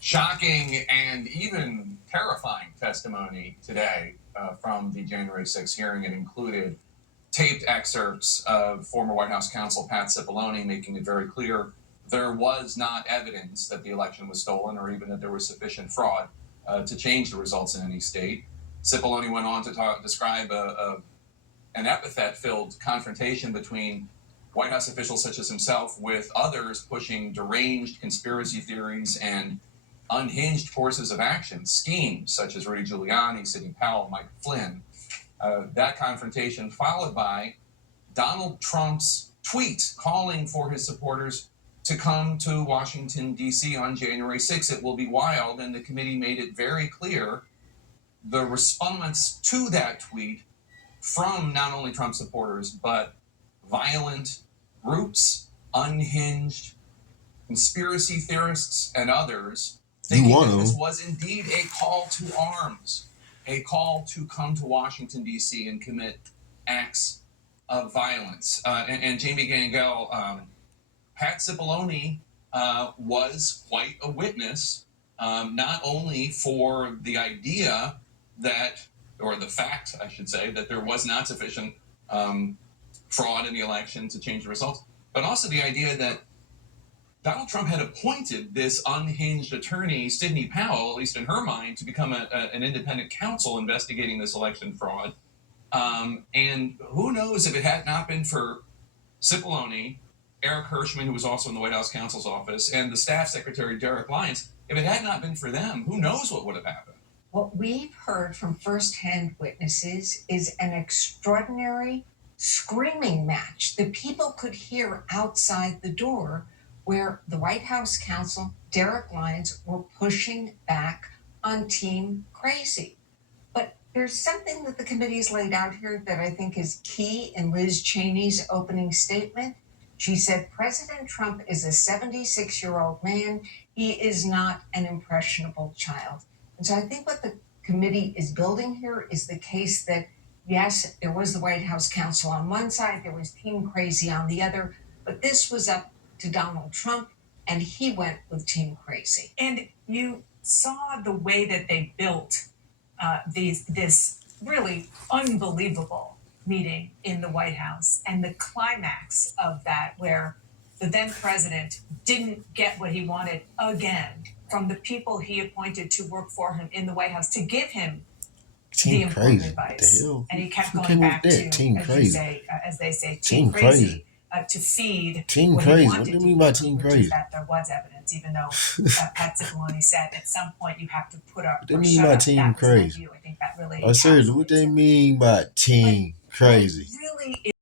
Shocking and even terrifying testimony today from the January 6th hearing. It included taped excerpts of former White House counsel Pat Cipollone making it very clear there was not evidence that the election was stolen or even that there was sufficient fraud to change the results in any state. Cipollone went on to describe an epithet-filled confrontation between White House officials such as himself with others pushing deranged conspiracy theories and unhinged courses of action, schemes such as Rudy Giuliani, Sidney Powell, Mike Flynn. That confrontation followed by Donald Trump's tweet calling for his supporters to come to Washington, D.C. on January 6th. It will be wild, and the committee made it very clear the response to that tweet from not only Trump supporters, but violent groups, unhinged conspiracy theorists, and others, thinking that this was indeed a call to arms, a call to come to Washington, D.C. and commit acts of violence. And Jamie Gangel, Pat Cipollone was quite a witness, not only for the idea that, or the fact, I should say, that there was not sufficient fraud in the election to change the results, but also the idea that Donald Trump had appointed this unhinged attorney, Sidney Powell, at least in her mind, to become an independent counsel investigating this election fraud. And who knows if it had not been for Cipollone, Eric Hirschman, who was also in the White House counsel's office, and the staff secretary, Derek Lyons, if it had not been for them, who knows what would have happened? What we've heard from firsthand witnesses is an extraordinary screaming match that people could hear outside the door, where the White House counsel, Derek Lyons, were pushing back on Team Crazy. But there's something that the committee's laid out here that I think is key in Liz Cheney's opening statement. She said, President Trump is a 76-year-old man. He is not an impressionable child. And so I think what the committee is building here is the case that, yes, there was the White House counsel on one side, there was Team Crazy on the other, but this was up to Donald Trump, and he went with Team Crazy. And you saw the way that they built this really unbelievable meeting in the White House, and the climax of that, where the then president didn't get what he wanted again from the people he appointed to work for him in the White House to give him the important advice. And he kept going back to, as they say, Team Crazy. To feed Team Crazy. What do you mean by Team Crazy? That there was evidence, even though Pat Cipollone said at some point you have to put up. What do they mean by Team Crazy? I think that really. Seriously, what do they mean by Team Crazy? Really.